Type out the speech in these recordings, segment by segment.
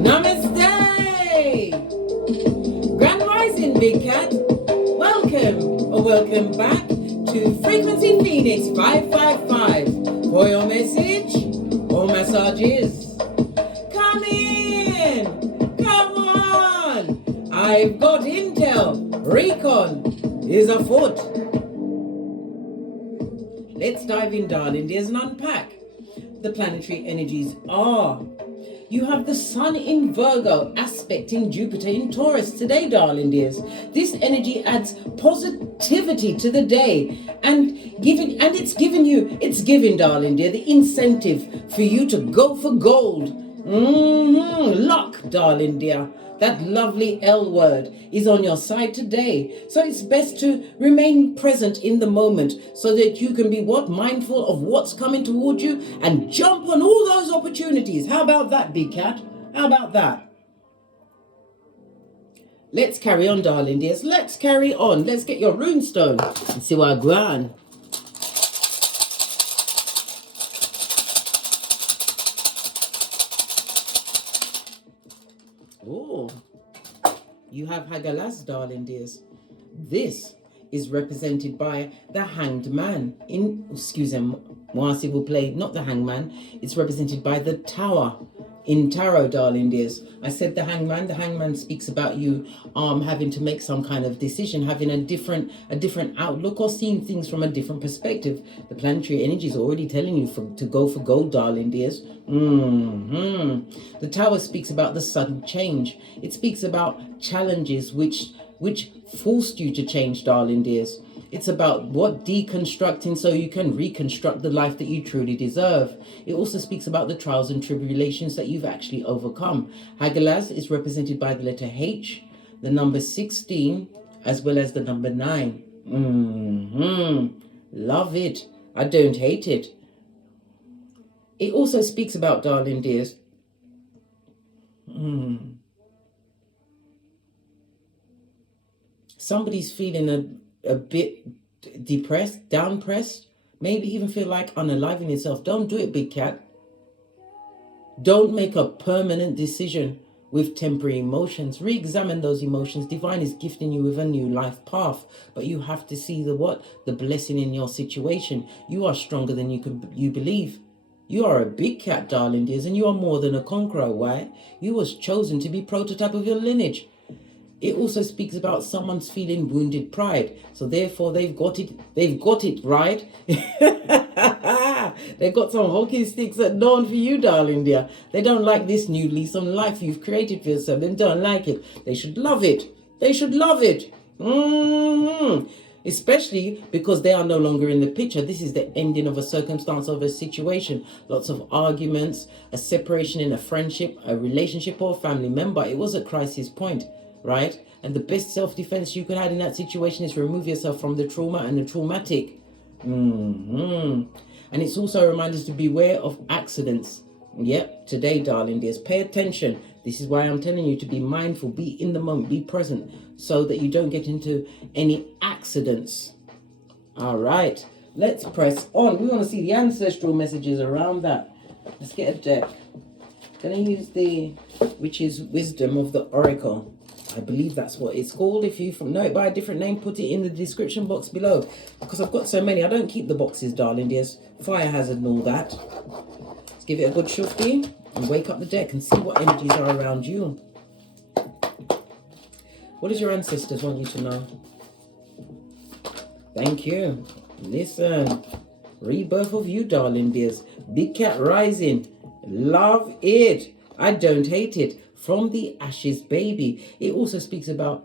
Namaste! Grand Rising, Big Cat. Welcome back to Frequency Phoenix 555 for your message or massages. Come in! Come on! I've got intel. Recon is afoot. Let's dive in, darling dears, and unpack the planetary energies are. You have the Sun in Virgo aspecting Jupiter in Taurus today, darling dears. This energy adds positivity to the day and it's giving, darling dear, the incentive for you to go for gold. Luck, darling dear. That lovely L word is on your side today. So it's best to remain present in the moment so that you can be mindful of what's coming toward you and jump on all those opportunities. How about that, Big Cat? How about that? Let's carry on, darling dears. Let's carry on. Let's get your runestone and see what I go on. Oh, you have Hagalas, darling dears. This is represented by the Hanged Man. Not the Hangman. It's represented by the Tower in Tarot, darling dears. I said the Hangman. The Hangman speaks about you having to make some kind of decision, having a different outlook, or seeing things from a different perspective. The planetary energy is already telling you to go for gold, darling dears. The Tower speaks about the sudden change. It speaks about challenges which forced you to change, darling dears. It's about deconstructing so you can reconstruct the life that you truly deserve. It also speaks about the trials and tribulations that you've actually overcome. Hagalaz is represented by the letter H, the number 16, as well as the number 9. Love it. I don't hate it. It also speaks about, darling dears, somebody's feeling a bit depressed, downpressed, maybe even feel like unaliving yourself. Don't do it, Big Cat. Don't make a permanent decision with temporary emotions. Re-examine those emotions. Divine is gifting you with a new life path, but you have to see the blessing in your situation. You are stronger than you believe. You are a big cat, darling dears, and you are more than a conqueror. Why? You was chosen to be prototype of your lineage. It also speaks about someone's feeling wounded pride. So therefore they've got it right. They've got some hockey sticks that dawn for you, darling dear. They don't like this new lease on life you've created for yourself. They don't like it. They should love it. They should love it. Especially because they are no longer in the picture. This is the ending of a circumstance, of a situation. Lots of arguments, a separation in a friendship, a relationship, or a family member. It was a crisis point. Right? And the best self-defense you could have in that situation is remove yourself from the trauma and the traumatic. And it's also a reminder to beware of accidents. Yep, today, darling dears, pay attention. This is why I'm telling you to be mindful, be in the moment, be present, so that you don't get into any accidents. All right, let's press on. We want to see the ancestral messages around that. Let's get a deck. Gonna use which is Wisdom of the Oracle. I believe that's what it's called. If you know it by a different name, put it in the description box below. Because I've got so many, I don't keep the boxes, darling dears. Fire hazard and all that. Let's give it a good shufty and wake up the deck and see what energies are around you. What does your ancestors want you to know? Thank you. Listen. Rebirth of you, darling dears. Big cat rising. Love it. I don't hate it. From the ashes, baby. It also speaks about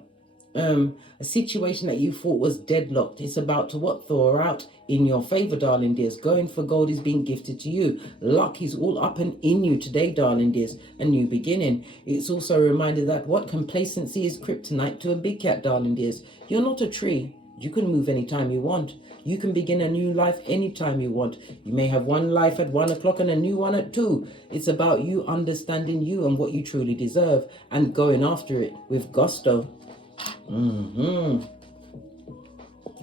a situation that you thought was deadlocked. It's about to thaw out in your favor, darling dears. Going for gold is being gifted to you. Luck is all up and in you today, darling dears. A new beginning. It's also a reminder that complacency is kryptonite to a big cat, darling dears. You're not a tree. You can move anytime you want. You can begin a new life anytime you want. You may have one life at 1 o'clock and a new one at 2. It's about you understanding you and what you truly deserve and going after it with gusto. And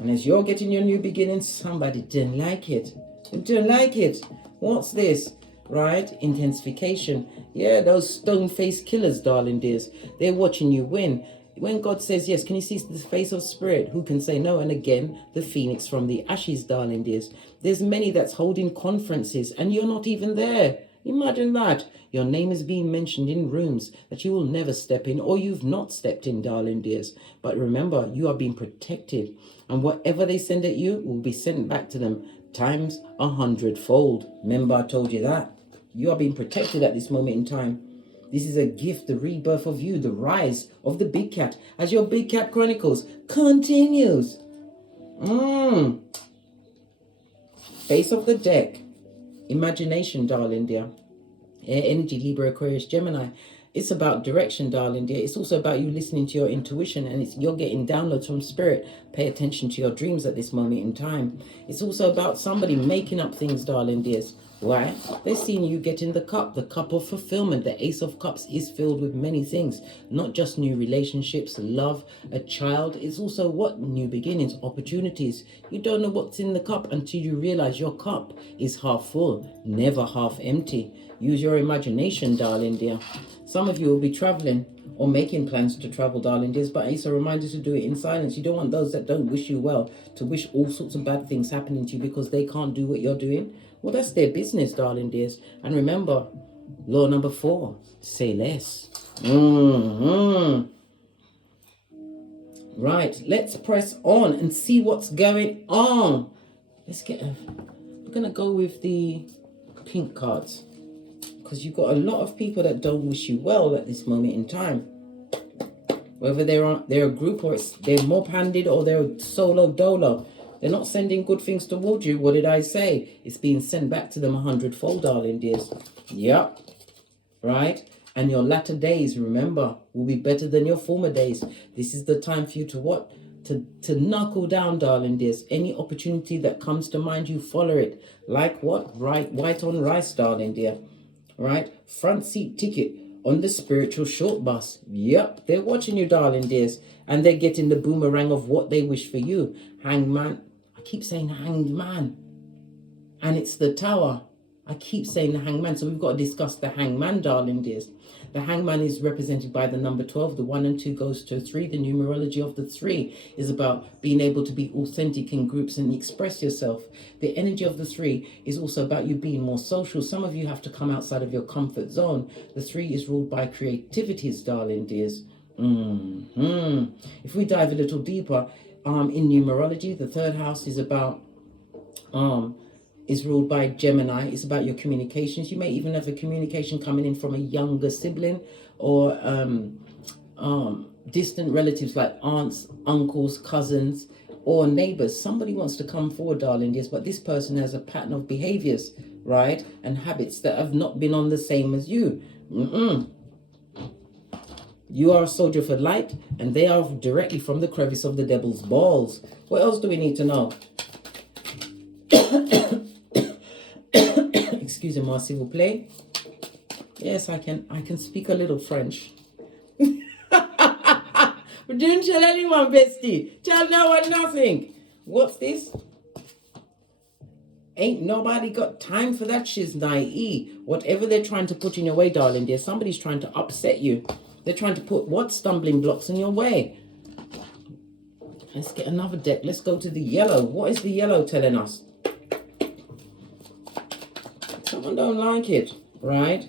as you're getting your new beginning, somebody didn't like it. Didn't like it. What's this? right? Intensification. Yeah, those stone-faced killers, darling dears. They're watching you win. When God says yes, can you see the face of spirit? Who can say no? And again, the phoenix from the ashes, darling dears. There's many that's holding conferences and you're not even there. Imagine that. Your name is being mentioned in rooms that you will never step in, or you've not stepped in, darling dears. But remember, you are being protected. And whatever they send at you will be sent back to them times 100-fold. Remember, I told you that. You are being protected at this moment in time. This is a gift, the rebirth of you, the rise of the big cat, as your big cat chronicles continues. Face of the deck. Imagination, darling dear. Air energy, Libra, Aquarius, Gemini. It's about direction, darling dear. It's also about you listening to your intuition, and you're getting downloads from spirit. Pay attention to your dreams at this moment in time. It's also about somebody making up things, darling dears. Why? They're seeing you get in the cup of fulfillment. The Ace of Cups is filled with many things, not just new relationships, love, a child. It's also what? New beginnings, opportunities. You don't know what's in the cup until you realize your cup is half full, never half empty. Use your imagination, darling dear. Some of you will be traveling or making plans to travel, darling dears, but it's a reminder to do it in silence. You don't want those that don't wish you well to wish all sorts of bad things happening to you because they can't do what you're doing. Well, that's their business, darling dears. And remember, law number 4, say less. Right, let's press on and see what's going on. We're going to go with the pink cards, because you've got a lot of people that don't wish you well at this moment in time. Whether they're a group or they're mob-handed or they're solo dolo. They're not sending good things towards you. What did I say? It's being sent back to them 100-fold, darling dears. Yep. Right? And your latter days, remember, will be better than your former days. This is the time for you to what? To knuckle down, darling dears. Any opportunity that comes to mind, you follow it. Like what? Right, white on rice, darling dear. Right? Front seat ticket on the spiritual short bus. Yep, they're watching you, darling dears. And they're getting the boomerang of what they wish for you. Hangman. I keep saying hanged man. And it's the tower. I keep saying the hangman. So we've got to discuss the hangman, darling dears. The hangman is represented by the number 12. The 1 and 2 goes to 3. The numerology of the 3 is about being able to be authentic in groups and express yourself. The energy of the 3 is also about you being more social. Some of you have to come outside of your comfort zone. The 3 is ruled by creativities, darling dears. If we dive a little deeper, in numerology, the 3rd house is about is ruled by Gemini. It's about your communications. You may even have a communication coming in from a younger sibling or distant relatives like aunts, uncles, cousins, or neighbors. Somebody wants to come forward, darling dears, but this person has a pattern of behaviors, right, and habits that have not been on the same as you. You are a soldier for light, and they are directly from the crevice of the devil's balls. What else do we need to know? Excusez-moi, s'il vous plaît. Yes, I can speak a little French. But didn't tell anyone, bestie. Tell no one nothing. What's this? Ain't nobody got time for that shiznai. Whatever they're trying to put in your way, darling dear, somebody's trying to upset you. They're trying to put what stumbling blocks in your way? Let's get another deck. Let's go to the yellow. What is the yellow telling us? Someone don't like it, right?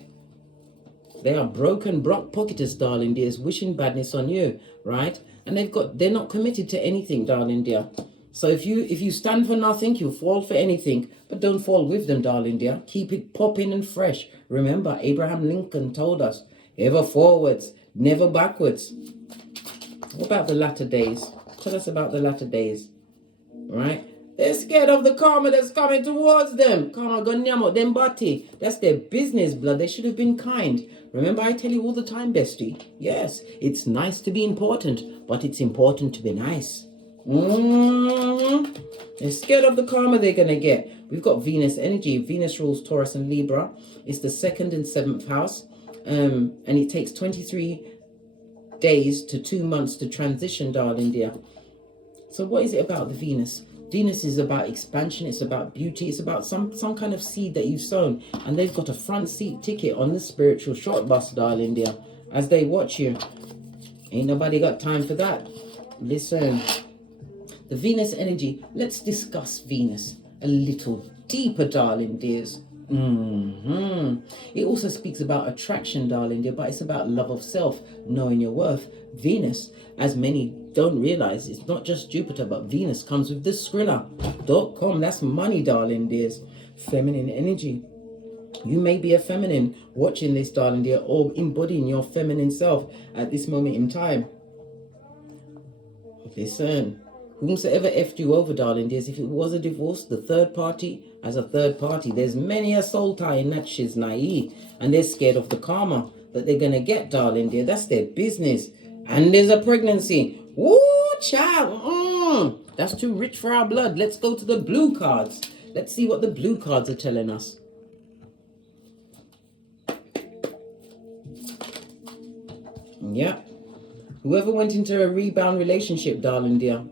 They are broken pocketers, darling dears, wishing badness on you, right? And they're not committed to anything, darling dear. So if you stand for nothing, you'll fall for anything. But don't fall with them, darling dear. Keep it popping and fresh. Remember, Abraham Lincoln told us, ever forwards, never backwards. What about the latter days? Tell us about the latter days, right? They're scared of the karma that's coming towards them. Karma gonyamo, them bati. That's their business, blood. They should have been kind. Remember, I tell you all the time, bestie. Yes, it's nice to be important, but it's important to be nice. They're scared of the karma they're going to get. We've got Venus energy. Venus rules Taurus and Libra. It's the 2nd and 7th house. And it takes 23 days to 2 months to transition, darling dear. So what is it about the Venus? Venus is about expansion. It's about beauty. It's about some kind of seed that you've sown. And they've got a front seat ticket on the spiritual short bus, darling dear, as they watch you. Ain't nobody got time for that. Listen, the Venus energy. Let's discuss Venus a little deeper, darling dears. It also speaks about attraction, darling dear, but it's about love of self, knowing your worth. Venus, as many don't realize, it's not just Jupiter, but Venus comes with the Skrilla.com. That's money, darling dears. Feminine energy. You may be a feminine watching this, darling dear, or embodying your feminine self at this moment in time. Listen, whomsoever effed you over, darling dears, if it was a divorce, the third party as a third party, there's many a soul tie in that shiznai, and they're scared of the karma that they're going to get, darling dear. That's their business. And there's a pregnancy. Woo, child. That's too rich for our blood. Let's go to the blue cards. Let's see what the blue cards are telling us. Yeah. Whoever went into a rebound relationship, darling dear,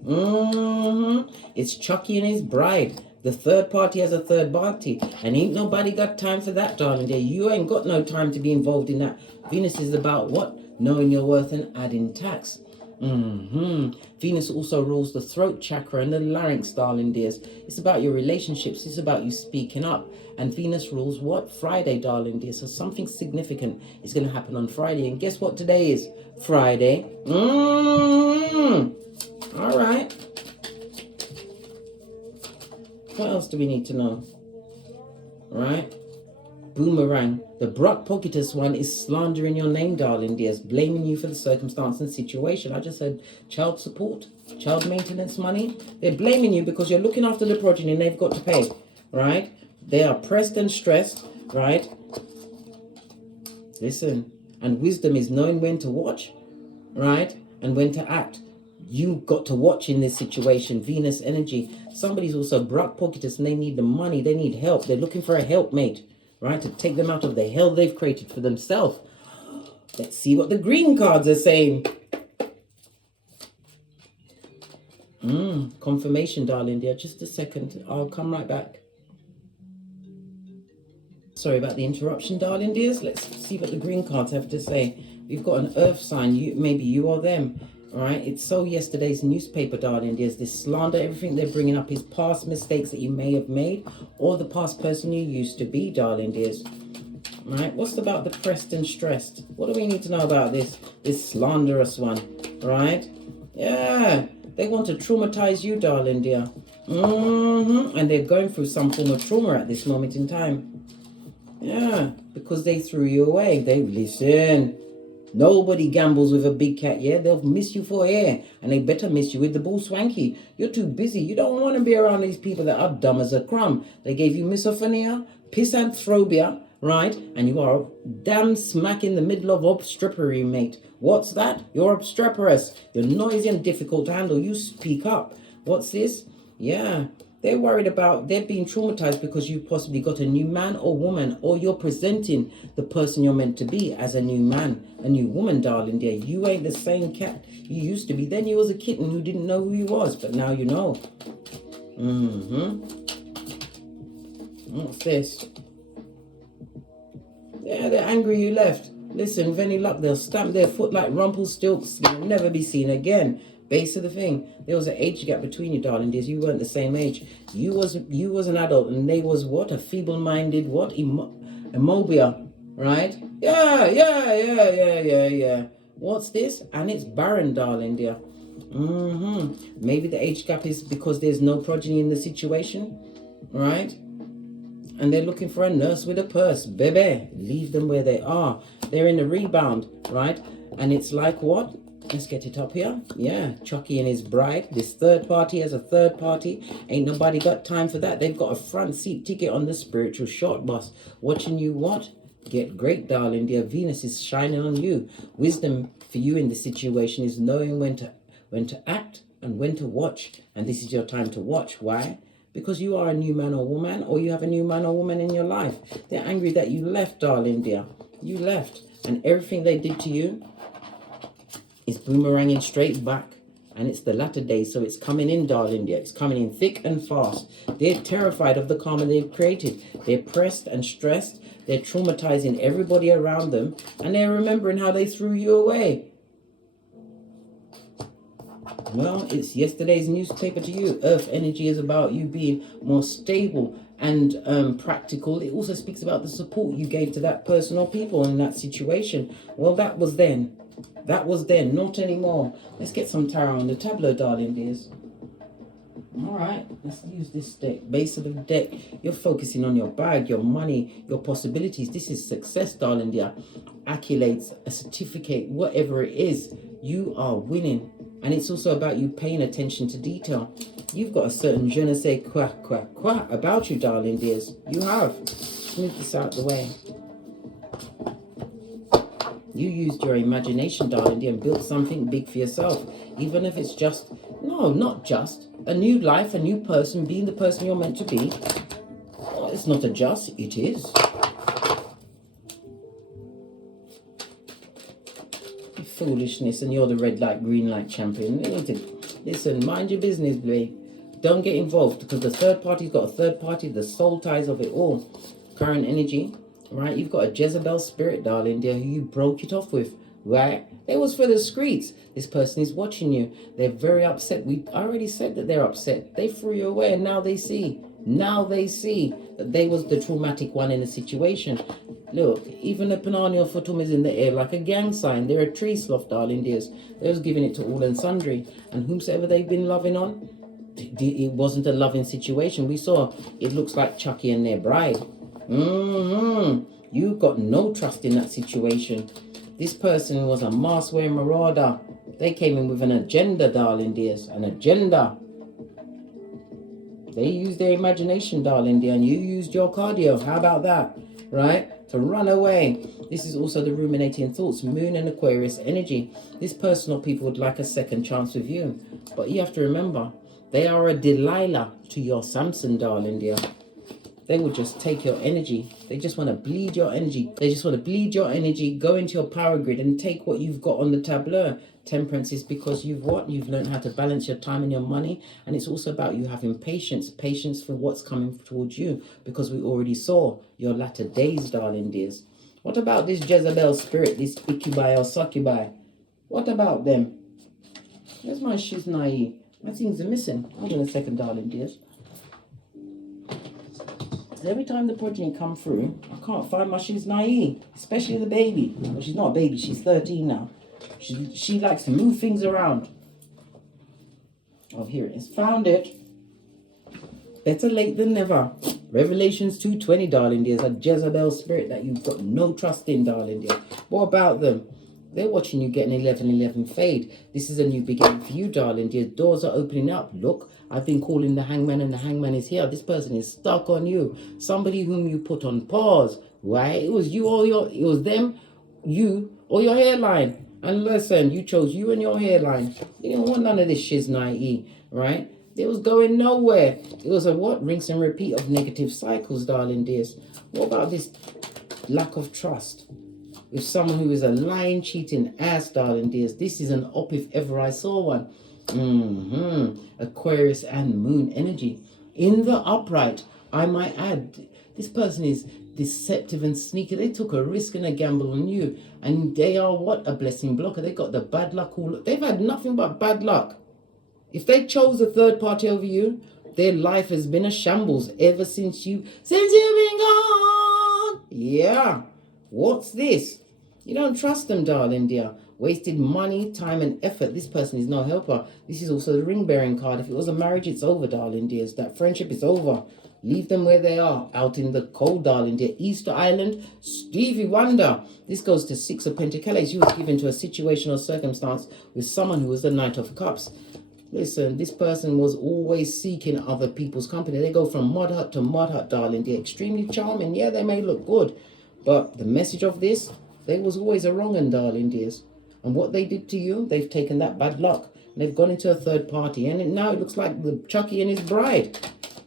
it's Chucky and his bride. The third party has a third party, and ain't nobody got time for that, darling dear. You ain't got no time to be involved in that. Venus is about what? Knowing your worth and adding tax. Venus also rules the throat chakra and the larynx, darling dears. It's about your relationships. It's about you speaking up. And Venus rules what? Friday, darling dear. So something significant is going to happen on Friday. And guess what today is? Friday. All right. What else do we need to know? All right. Boomerang. The Brock Pocketus one is slandering your name, darling dears, blaming you for the circumstance and situation. I just said child support, child maintenance money. They're blaming you because you're looking after the progeny and they've got to pay, right? They are pressed and stressed, right? Listen, and wisdom is knowing when to watch, right? And when to act. You got to watch in this situation. Venus energy. Somebody's also Brock Pocketus and they need the money. They need help. They're looking for a helpmate, right, to take them out of the hell they've created for themselves. Let's see what the green cards are saying. Confirmation, darling dear. Just a second. I'll come right back. Sorry about the interruption, darling dears. Let's see what the green cards have to say. We've got an earth sign. Maybe you or them. All right. It's so yesterday's newspaper, darling dears. This slander, everything they're bringing up is past mistakes that you may have made or the past person you used to be, darling dears. All right. What's about the pressed and stressed? What do we need to know about this slanderous one? Right? Yeah. They want to traumatize you, darling dear. And they're going through some form of trauma at this moment in time. Yeah. Because they threw you away. They listen. Nobody gambles with a big cat, yeah? They'll miss you for air. And they better miss you with the bull swanky. You're too busy. You don't want to be around these people that are dumb as a crumb. They gave you misophonia, pisanthropia, right? And you are damn smack in the middle of obstrepery, mate. What's that? You're obstreperous. You're noisy and difficult to handle. You speak up. What's this? Yeah. They're worried about, they're being traumatized because you possibly got a new man or woman, or you're presenting the person you're meant to be as a new man, a new woman, darling dear. You ain't the same cat you used to be. Then you was a kitten who didn't know who you was, but now you know. What's this? Yeah, they're angry you left. Listen, with any luck, they'll stamp their foot like Rumpelstiltskin. You'll never be seen again. Base of the thing, there was an age gap between you, darling dears. You weren't the same age. You was an adult, and they was what? A feeble-minded what? Immobia, right? Yeah. What's this? And it's barren, darling dear. Maybe the age gap is because there's no progeny in the situation, right? And they're looking for a nurse with a purse. Baby, leave them where they are. They're in a rebound, right? And it's like what? Let's get it up here. Yeah, Chucky and his bride. This third party has a third party. Ain't nobody got time for that. They've got a front seat ticket on the spiritual short bus. Watching you what? Get great, darling dear. Venus is shining on you. Wisdom for you in this situation is knowing when to act and when to watch. And this is your time to watch. Why? Because you are a new man or woman, or you have a new man or woman in your life. They're angry that you left, darling dear. You left. And everything they did to you is boomeranging straight back. and it's the latter days, so it's coming in, darling dear. It's coming in thick and fast. They're terrified of the karma they've created. They're pressed and stressed. They're traumatizing everybody around them, and they're remembering how they threw you away. Well, it's yesterday's newspaper to you. Earth energy is about you being more stable and practical. It also speaks about the support you gave to that person or people in that situation. Well, that was then. That was then, not anymore. Let's get some tarot on the tableau, darling dears. All right, let's use this deck. Base of the deck, you're focusing on your bag, your money, your possibilities. This is success, darling dear. Accolades, a certificate, whatever it is, you are winning. And it's also about you paying attention to detail. You've got a certain je ne sais quoi about you, darling dears. You have. Move this out of the way. You used your imagination, darling dear, and built something big for yourself. Even if it's just, no, not just, a new life, a new person, being the person you're meant to be. Oh, it's not a just, it is. Foolishness, and you're the red light, green light champion. Listen, mind your business, babe. Don't get involved, because the third party's got a third party, the soul ties of it all. Current energy, right? You've got a Jezebel spirit, darling dear, who you broke it off with, right? It was for the streets. This person is watching you. They're very upset. I already said that they're upset. They threw you away, and now they see. Now they see that they was the traumatic one in the situation. Look, even the Panani of Fatum is in the air like a gang sign. They're a tree sloth, darling dears. They was giving it to all and sundry. And whomsoever they've been loving on, it wasn't a loving situation. We saw it looks like Chucky and their bride. You got no trust in that situation. This person was a mask-wearing marauder. They came in with an agenda, darling dears. An agenda. They used their imagination, darling dear, and you used your cardio. How about that? Right? To run away. This is also the ruminating thoughts, Moon and Aquarius energy. This person or people would like a second chance with you. But you have to remember, they are a Delilah to your Samson, darling dear. They will just take your energy. They just want to bleed your energy. They just want to bleed your energy, go into your power grid and take what you've got on the tableau. Temperance is because you've what? You've learned how to balance your time and your money. And it's also about you having patience. Patience for what's coming towards you. Because we already saw your latter days, darling dears. What about this Jezebel spirit, this Ikibai or Succubi? What about them? Where's my Shiznai? My things are missing. Hold on a second, darling dears. Every time the progeny come through, I can't find my Shiznai, especially the baby. Well, she's not a baby, she's 13 now. She likes to move things around. Oh, here it is. Found it. Better late than never. Revelations 2:20, darling dears. A Jezebel spirit that you've got no trust in, darling dear. What about them? They're watching you get an 11-11 fade. This is a new beginning for you, darling dear. Doors are opening up. Look, I've been calling the hangman, and the hangman is here. This person is stuck on you. Somebody whom you put on pause. Right? It was you or it was them, you or your hairline. And listen, you chose you and your hairline. You didn't want none of this shiznai, right? It was going nowhere. It was a what? Rinse and repeat of negative cycles, darling dears. What about this lack of trust? With someone who is a lying, cheating ass, darling dears. This is an op if ever I saw one. Aquarius and Moon energy. In the upright, I might add, this person is deceptive and sneaky. They took a risk and a gamble on you. And they are what? A blessing blocker. They got the bad luck all. They've had nothing but bad luck. If they chose a third party over you, their life has been a shambles ever since you've been gone. Yeah. What's this? You don't trust them, darling dear. Wasted money, time, and effort. This person is no helper. This is also the ring-bearing card. If it was a marriage, it's over, darling dears. That friendship is over. Leave them where they are, out in the cold, darling dear. Easter Island, Stevie Wonder. This goes to Six of Pentacles. You were given to a situation or circumstance with someone who was the Knight of Cups. Listen, this person was always seeking other people's company. They go from mud hut to mud hut, darling dear. Extremely charming. Yeah, they may look good. But the message of this, they was always a wrong un, darling dears. And what they did to you, they've taken that bad luck. And they've gone into a third party. And now it looks like the Chucky and his bride.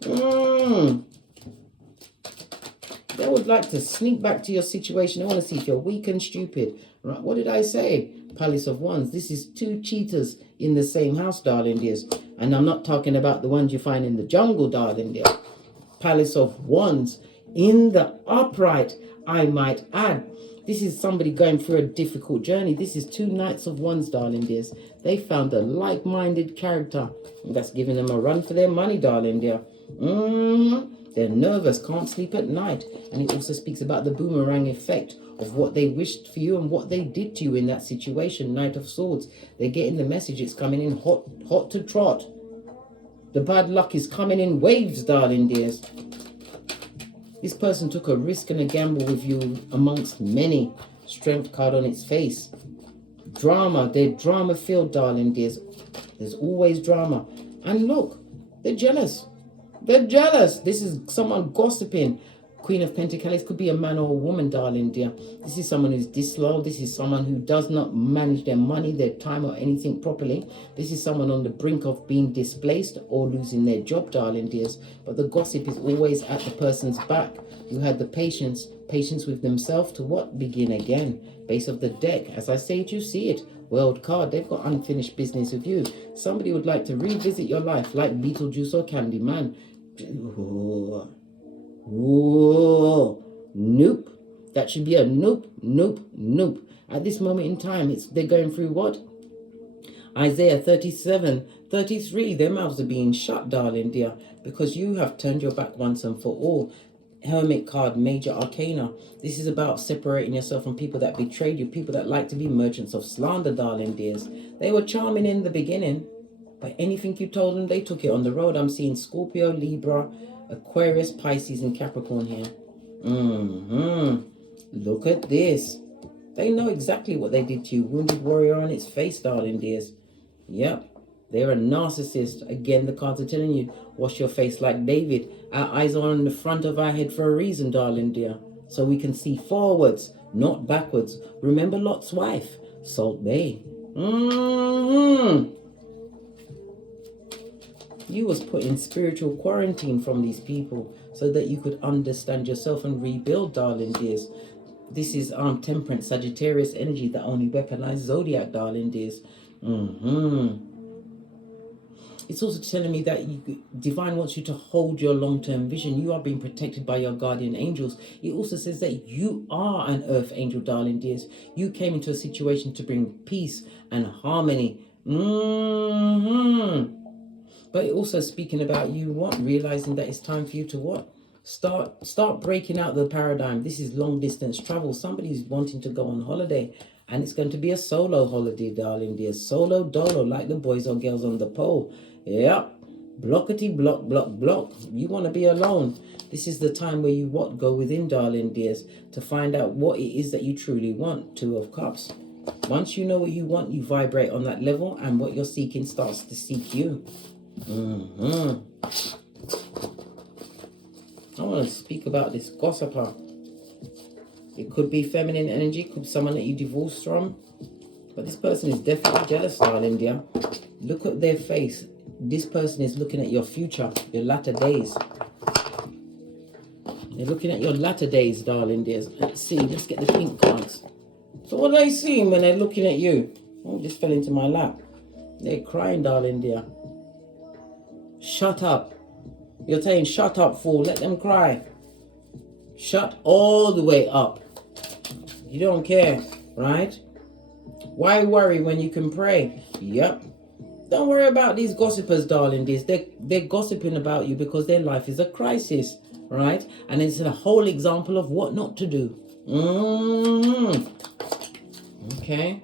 Got They would like to sneak back to your situation. They want to see if you're weak and stupid. Right? What did I say? Palace of Wands. This is two cheaters in the same house, darling dears. And I'm not talking about the ones you find in the jungle, darling dear. Palace of Wands in the upright, I might add. This is somebody going through a difficult journey. This is two Knights of Wands, darling dears. They found a like-minded character. That's giving them a run for their money, darling dear. They're nervous, can't sleep at night. And it also speaks about the boomerang effect of what they wished for you and what they did to you in that situation. Knight of Swords. They're getting the message. It's coming in hot to trot. The bad luck is coming in waves, darling dears. This person took a risk and a gamble with you amongst many. Strength card on its face. Drama. They're drama-filled, darling dears. There's always drama. And look, they're jealous. They're jealous. This is someone gossiping. Queen of Pentacles could be a man or a woman, darling dear. This is someone who's disloyal. This is someone who does not manage their money, their time, or anything properly. This is someone on the brink of being displaced or losing their job, darling dears. But the gossip is always at the person's back. You had the patience with themselves to what? Begin again. Base of the deck. As I say it, you see it. World card. They've got unfinished business with you. Somebody would like to revisit your life like Beetlejuice or Candyman. Ooh, nope. That should be a nope, nope, nope. At this moment in time, they're going through what? Isaiah 37, 33. Their mouths are being shut, darling dear, because you have turned your back once and for all. Hermit card, major arcana. This is about separating yourself from people that betrayed you, people that like to be merchants of slander, darling dears. They were charming in the beginning, but anything you told them, they took it on the road. I'm seeing Scorpio, Libra, Aquarius, Pisces, and Capricorn here. Look at this. They know exactly what they did to you. Wounded warrior on its face, darling dears. Yep. They're a narcissist. Again, the cards are telling you, wash your face like David. Our eyes are on the front of our head for a reason, darling dear. So we can see forwards, not backwards. Remember Lot's wife, Salt Bay. You was put in spiritual quarantine from these people so that you could understand yourself and rebuild, darling dears. This is Temperance, Sagittarius energy that only weaponized Zodiac, darling dears. It's also telling me that Divine wants you to hold your long-term vision. You are being protected by your guardian angels. It also says that you are an earth angel, darling dears. You came into a situation to bring peace and harmony. But it also speaking about you realizing that it's time for you to what? Start breaking out the paradigm. This is long distance travel. Somebody's wanting to go on holiday, and it's going to be a solo holiday, darling dear. Solo dolo, like the boys or girls on the pole. Yep. Blockety block, block, block. You want to be alone. This is the time where you go within, darling dears, to find out what it is that you truly want. Two of Cups. Once you know what you want, you vibrate on that level, and what you're seeking starts to seek you. I want to speak about this gossiper. It could be feminine energy, could be someone that you divorced from, but this person is definitely jealous, darling dear. Look at their face. This person is looking at your future, your latter days. They're looking at your latter days, darling dears. Let's see, let's get the pink cards. So what are they seeing when they're looking at you? Oh, just fell into my lap. They're crying, darling dear. Shut up. You're saying, shut up, fool. Let them cry. Shut all the way up. You don't care, right? Why worry when you can pray? Yep. Don't worry about these gossipers, darling dears. They're gossiping about you because their life is a crisis, right? And it's a whole example of what not to do. Okay.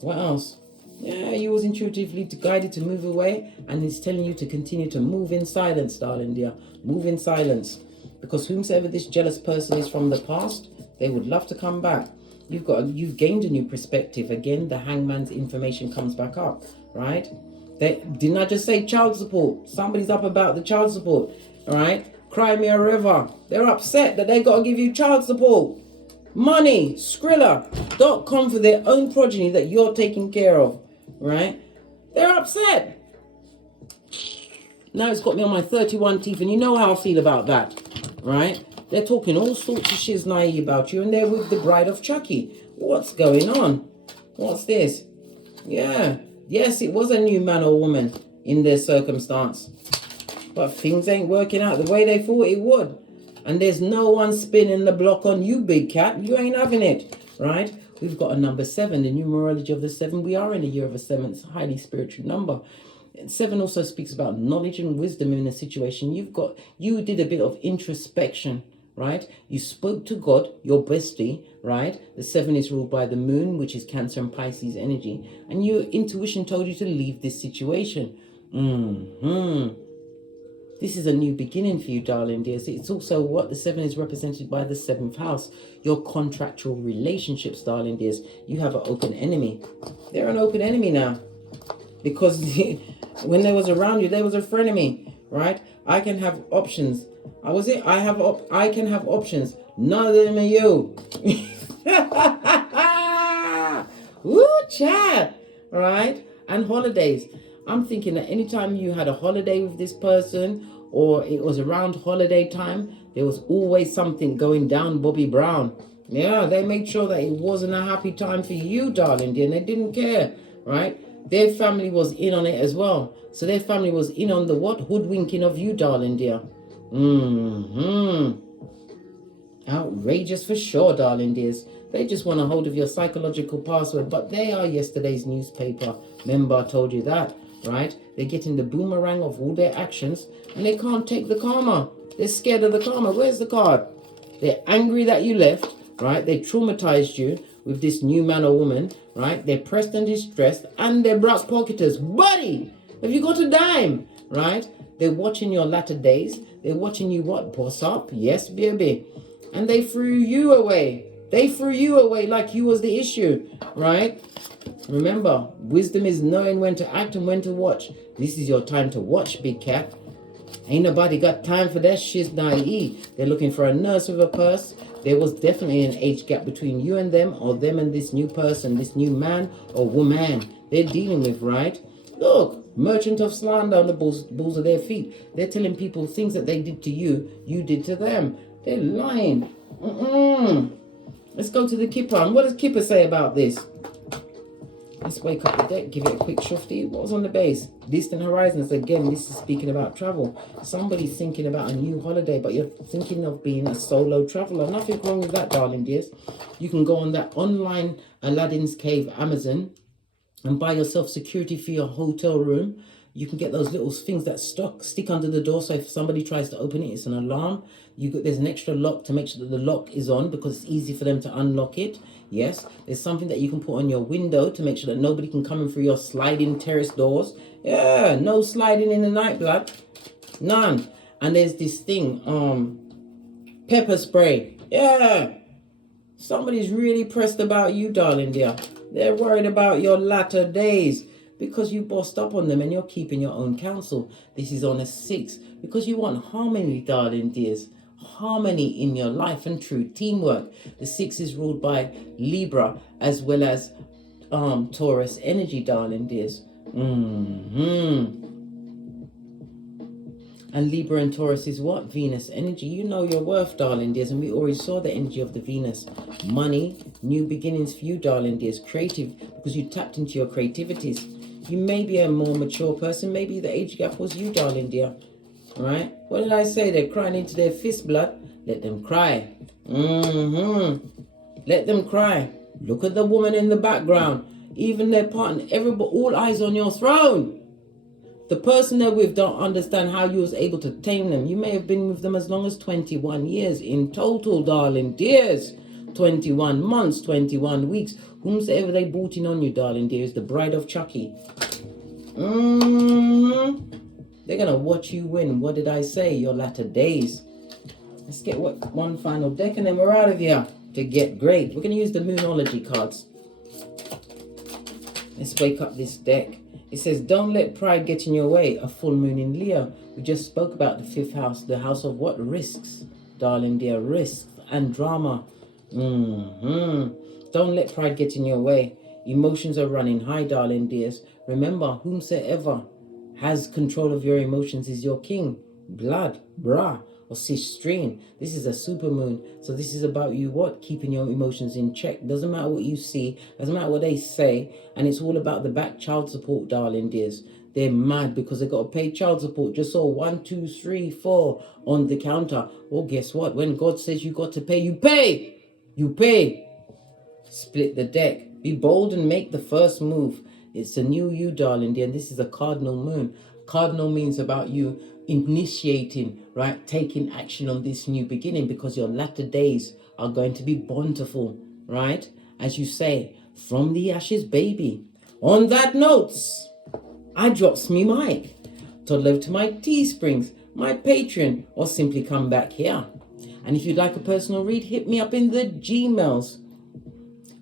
What else? Yeah, you was intuitively guided to move away, and it's telling you to continue to move in silence, darling dear. Move in silence. Because whomsoever this jealous person is from the past, they would love to come back. You've gained a new perspective. Again, the Hangman's information comes back up, right? Didn't I just say child support? Somebody's up about the child support, all right? Cry me a river. They're upset that they got to give you child support. Money, Skrilla.com for their own progeny that you're taking care of, right? They're upset. Now it's got me on my 31 teeth, and you know how I feel about that, right? They're talking all sorts of shiznai about you, and they're with the bride of Chucky. What's going on? What's this? Yeah. Yes, it was a new man or woman in their circumstance. But things ain't working out the way they thought it would. And there's no one spinning the block on you, big cat. You ain't having it, right? We've got a number 7, the numerology of the 7. We are in a year of a 7. It's a highly spiritual number. And 7 also speaks about knowledge and wisdom in a situation. You did a bit of introspection, right? You spoke to God, your bestie, right? The 7 is ruled by the moon, which is Cancer and Pisces energy. And your intuition told you to leave this situation. This is a new beginning for you, darling dears. It's also what the 7 is represented by the 7th house. Your contractual relationships, darling dears. You have an open enemy. They're an open enemy now. Because when they was around you, they was a frenemy, right? I can have options. I can have options. None of them are you. Woo, chat. Right? And holidays. I'm thinking that anytime you had a holiday with this person, or it was around holiday time, there was always something going down Bobby Brown. Yeah, they made sure that it wasn't a happy time for you, darling dear, and they didn't care, right? Their family was in on it as well. So their family was in on the what? Hoodwinking of you, darling dear. Outrageous for sure, darling dears. They just want a hold of your psychological password, but they are yesterday's newspaper. Remember, I told you that, right? They're getting the boomerang of all their actions, and they can't take the karma. They're scared of the karma. Where's the card? They're angry that you left, right? They traumatized you with this new man or woman, right? They're pressed and distressed, and they're brass pocketers. Buddy, have you got a dime, right? They're watching your latter days. They're watching you what? Boss up? Yes, baby. And they threw you away. They threw you away like you was the issue, right? Remember, wisdom is knowing when to act and when to watch. This is your time to watch, big cat. Ain't nobody got time for that shit, naive. They're looking for a nurse with a purse. There was definitely an age gap between you and them, or them and this new person, this new man or woman they're dealing with, right? Look, merchant of slander on the balls of their feet. They're telling people things that they did to you, you did to them. They're lying. Let's go to the Kipper. And what does Kipper say about this? Let's wake up the deck, give it a quick shufty. What was on the base? Distant horizons. Again, this is speaking about travel. Somebody's thinking about a new holiday, but you're thinking of being a solo traveler. Nothing wrong with that, darling dears. You can go on that online Aladdin's Cave Amazon and buy yourself security for your hotel room. You can get those little things that stick under the door, so if somebody tries to open it, it's an alarm. There's an extra lock to make sure that the lock is on, because it's easy for them to unlock it. Yes, there's something that you can put on your window to make sure that nobody can come in through your sliding terrace doors. Yeah, no sliding in the night, blood. None. And there's this thing, pepper spray. Yeah. Somebody's really pressed about you, darling dear. They're worried about your latter days because you bossed up on them and you're keeping your own counsel. This is on a 6 because you want harmony, darling dears. Harmony in your life and true teamwork. The 6 is ruled by Libra as well as Taurus energy, darling dears. And Libra and Taurus is what? Venus energy. You know your worth, darling dears, and we already saw the energy of the Venus. Money, new beginnings for you, darling dears. Creative, because you tapped into your creativities. You may be a more mature person. Maybe the age gap was you, darling dear. All right? What did I say? They're crying into their fist blood. Let them cry. Let them cry. Look at the woman in the background. Even their partner. Everybody, all eyes on your throne. The person they're with don't understand how you was able to tame them. You may have been with them as long as 21 years in total, darling dears. 21 months, 21 weeks. Whomsoever they brought in on you, darling dears, the bride of Chucky. They're going to watch you win. What did I say? Your latter days. Let's get one final deck and then we're out of here to get great. We're going to use the Numerology cards. Let's wake up this deck. It says, don't let pride get in your way. A full moon in Leo. We just spoke about the 5th house. The house of what? Risks. Darling dear, risks and drama. Don't let pride get in your way. Emotions are running high, darling dears. Remember, whomsoever has control of your emotions is your king. Blood, brah. or cistrine. This is a supermoon. So this is about you what? Keeping your emotions in check. Doesn't matter what you see, doesn't matter what they say, and it's all about the back child support, darling dears. They're mad because they got to pay child support. Just saw 1, 2, 3, 4 on the counter. Well, guess what? When God says you got to pay, you pay. You pay. Split the deck. Be bold and make the first move. It's a new you, darling dear, and this is a cardinal moon. Cardinal means about you initiating, right? Taking action on this new beginning, because your latter days are going to be bountiful, right? As you say, from the ashes, baby. On that note, I drops me mic. Toddle over to my Teesprings, my Patreon, or simply come back here. And if you'd like a personal read, hit me up in the Gmails.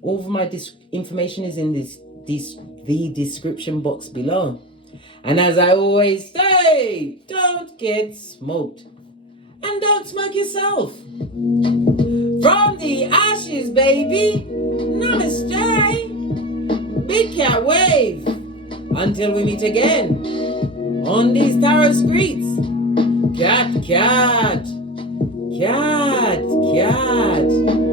All of my information is in the description box below. And as I always say, don't get smoked. And don't smoke yourself. From the ashes, baby. Namaste. Big cat wave. Until we meet again on these tarot streets. Cat, cat. Cat, cat.